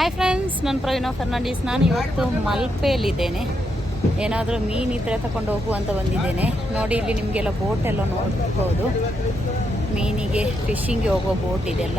Hi friends ನಾನು ಪ್ರವೀಣ ಫರ್ನಾಂಡೀಸ್ ನಾನು ಇವತ್ತು ಮಲ್ಪೆಯಲ್ಲಿದ್ದೇನೆ. ಏನಾದರೂ ಮೀನಿದ್ರೆ ತಗೊಂಡು ಹೋಗು ಅಂತ ಬಂದಿದ್ದೇನೆ. ನೋಡಿ, ಇಲ್ಲಿ ನಿಮಗೆಲ್ಲ ಬೋಟ್ ಎಲ್ಲ ನೋಡ್ಬೋದು. ಮೀನಿಗೆ ಫಿಶಿಂಗ್ಗೆ ಹೋಗೋ ಬೋಟ್ ಇದೆಲ್ಲ.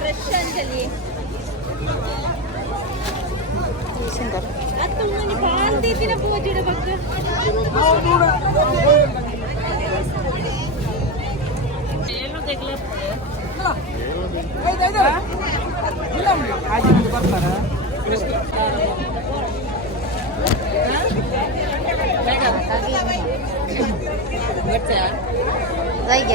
ಫ್ರೆಶ್ ಅಂಜಲಿ ಅದು ಮನೆ ಕಾಂತಿ ದಿನ ಪೂಜಿಡ ಬಕ್ಕ ಏನು ತೆಗ್ಲೆ Lagi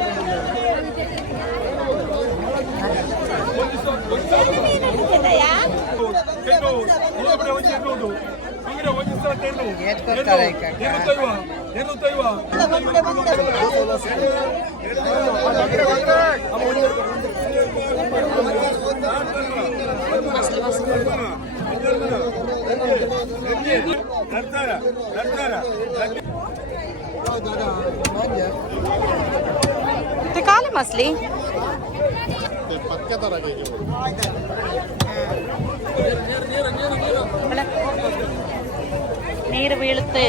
ನಡ್ತಾರ ನಡ್ತಾರ ते काले मछली ನೀರು ಬೀಳುತ್ತೆ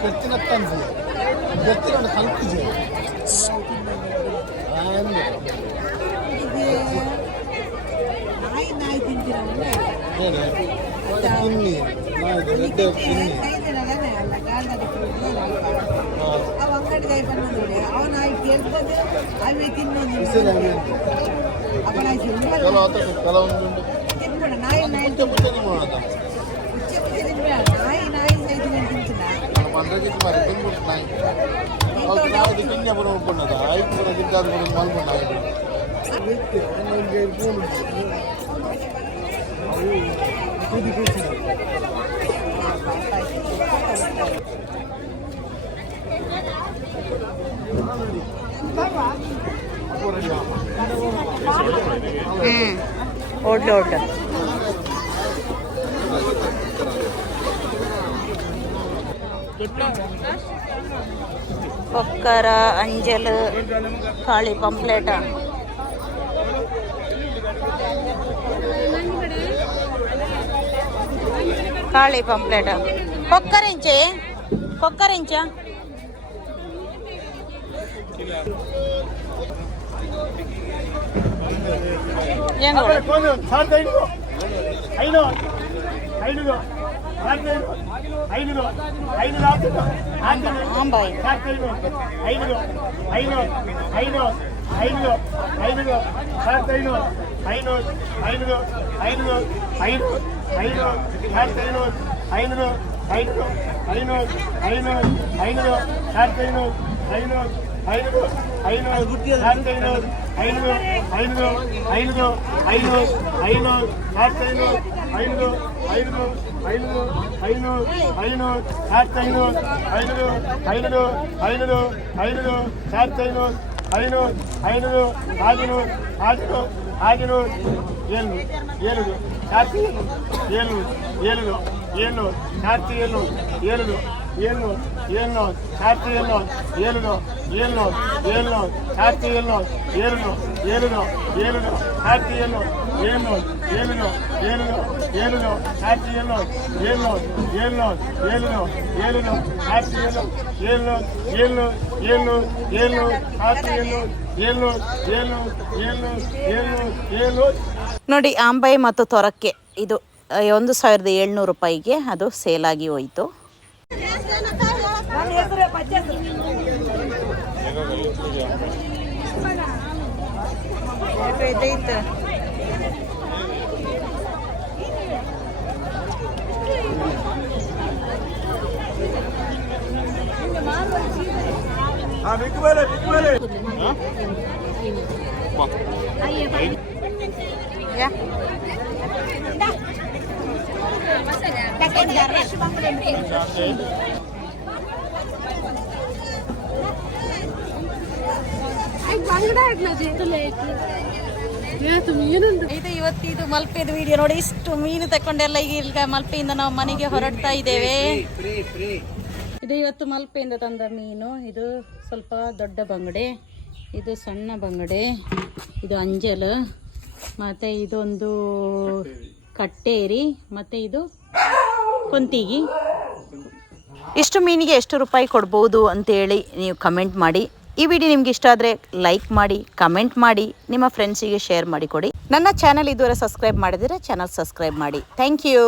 ಕೆತ್ತಿನತ್ತನ್ಸಿ ಗೊತ್ತಿಲ್ಲ ಕಲ್ಪಿಸಿ ತಿನ್ನಿ ಗಡ್ಡೆ ತಿನ್ನಿ ಕೆಲವೊಂದು ಮುಂಚೆ ಮುಂಚೆನೇ ಮಾಡೋದು ನಾಯಿ ನಾಯಿ ಸೈಜಿನ ತಿಂತಿಲ್ಲ ಅಂದ್ರೆ ತಿನ್ಬಿಟ್ಟು ನಾಯಿ இது கிண்ணியா போட பண்ணதா ஐக்கு போட கிட்டாது போட மால் பண்ணா ஓட்ல ஓட்ல ఒక్కర అంజలు ఖాళీ పంప్లేట. ఖాళీ పంప్లేట. కొక్కరించే కొక్కరించా ఐదు ఐదు ఐదు ఐదు ఐదు ఐదు ఐదు ఐదు ఐదు లాస్ట్ ఐదు ఐదు ఐదు ఐదు ఐదు ఐదు లాస్ట్ ఐదు ఐదు ఐదు ఐదు ఐదు ఐదు లాస్ట్ ఐదు ఐదు ఐదు ఐదు ఐదు లాస్ట్ ఐదు ఐదు ఐదు ఆగిను ఆగిను ఆగిను ఏళ్ళు ఏళ్ళు కార్తీ ఏళ్ళు ఏళ్ళు ఏళ్ళు కార్తీ ఏళ్ళు ఏళ్ళు ಏಳು ಏಳು ಏಳು ಏಳು ಏಳು ಏಳು ನೋಡಿ ಆಂಬೈ ಮತ್ತು ತೊರಕ್ಕೆ ಇದು ಒಂದು ಸಾವಿರದ ಏಳ್ನೂರು ರೂಪಾಯಿಗೆ ಅದು ಸೇಲ್ ಆಗಿ ಹೋಯಿತು ಆ ಬಿಗ್ ಮೇಲೆ ಬಿಗ್ ಮೇಲೆ ಇದು ಇವತ್ತಿದು ಮಲ್ಪೆದು ವಿಡಿಯೋ ನೋಡಿ. ಇಷ್ಟು ಮೀನು ತಕೊಂಡೆಲ್ಲ ಈಗ ಈಗ ಮಲ್ಪೆಯಿಂದ ನಾವು ಮನೆಗೆ ಹೊರಡ್ತಾ ಇದ್ದೇವೆ. ಇದು ಇವತ್ತು ಮಲ್ಪೆಯಿಂದ ತಂದ ಮೀನು. ಇದು ಸ್ವಲ್ಪ ದೊಡ್ಡ ಬಂಗಡೆ. ಇದು ಸಣ್ಣ ಬಂಗಡೆ. ಇದು ಅಂಜಲ್. ಮತ್ತು ಇದೊಂದು ಕಟ್ಟೇರಿ, ಮತ್ತು ಇದು ಕೊಂತಿಗಿ. ಇಷ್ಟು ಮೀನಿಗೆ ಎಷ್ಟು ರೂಪಾಯಿ ಕೊಡ್ಬೋದು ಅಂತೇಳಿ ನೀವು ಕಮೆಂಟ್ ಮಾಡಿ. ಈ ವಿಡಿಯೋ ನಿಮ್ಗೆ ಇಷ್ಟ ಆದರೆ ಲೈಕ್ ಮಾಡಿ, ಕಮೆಂಟ್ ಮಾಡಿ, ನಿಮ್ಮ ಫ್ರೆಂಡ್ಸಿಗೆ ಶೇರ್ ಮಾಡಿ ಕೊಡಿ. ನನ್ನ ಚಾನಲ್ ಇದುವರೆ ಸಬ್ಸ್ಕ್ರೈಬ್ ಮಾಡಿದರೆ ಚಾನಲ್ ಸಬ್ಸ್ಕ್ರೈಬ್ ಮಾಡಿ. Thank you